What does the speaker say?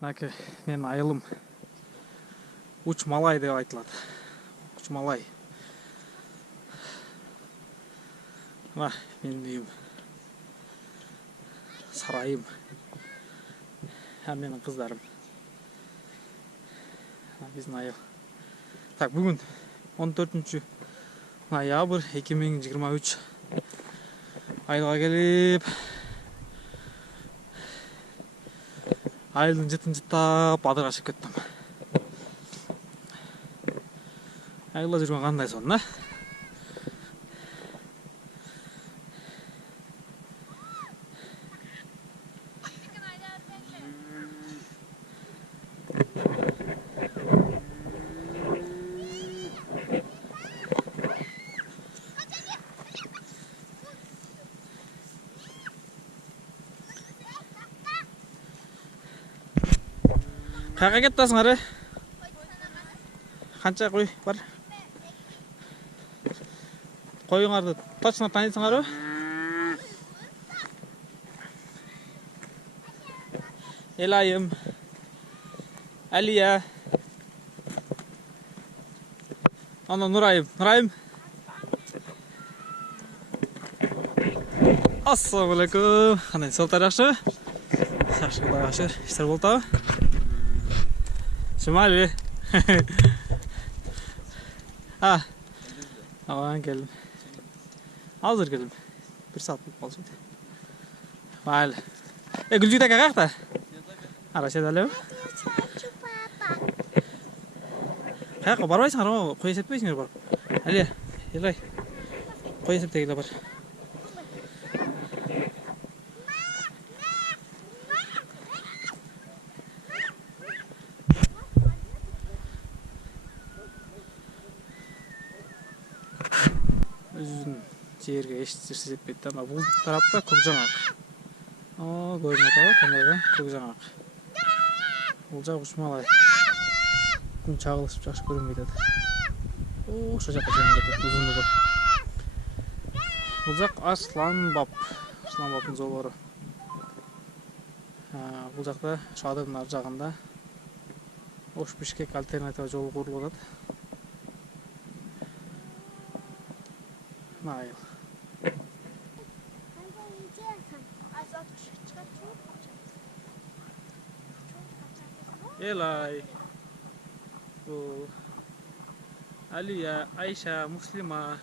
Мынаки менин айылым Уч Малай деп айтылат. Уч Малай. Мына менин үйүм. Сарайым. Менин кыздарым. Биздин айыл. Так, бүгүн 14-ноябрь 2023 айылга келип айылдын жытын жыттап адырашып кеттим. Айылда жүргөн кандай сон, да? Каяка кетасыңар, Канча кой бар? Коюңарды точно таанисыңарбы? Элайым, Алия, ана Нурайым. Ассаламу алейкум. Кандай салтар жакшыбы? Жакшы, Кудайга шүгүр. Иштер болуп атабы? Шымали. Аван келдим. Азыр келдим. 1 саат болуп калды. Майли. Гүлжүк ака каякта? Арашет элеби? Каяка барбайсыңарбы? Кой эсептебейсиңер барып? Алия, Элай. Кой эсептегиле бар. Өзүнүн жерге эч нерсе жетпейт да. Бул тарапта Көкжаңак. Көрүнүп атабы камерада Көкжаңак. Бул жак Уч Малай. Күн чагылышып жакшы көрүнбөйт атат. Ошо жакка чейин кетет узунлугу. Бул жак Асланбаптын жолдору. Бул жакта Шаадырдын ар жагында Ош-Бишкек альтернатива жолу курулуп атат. Айыл. Элай. Алия, Айша, Муслима.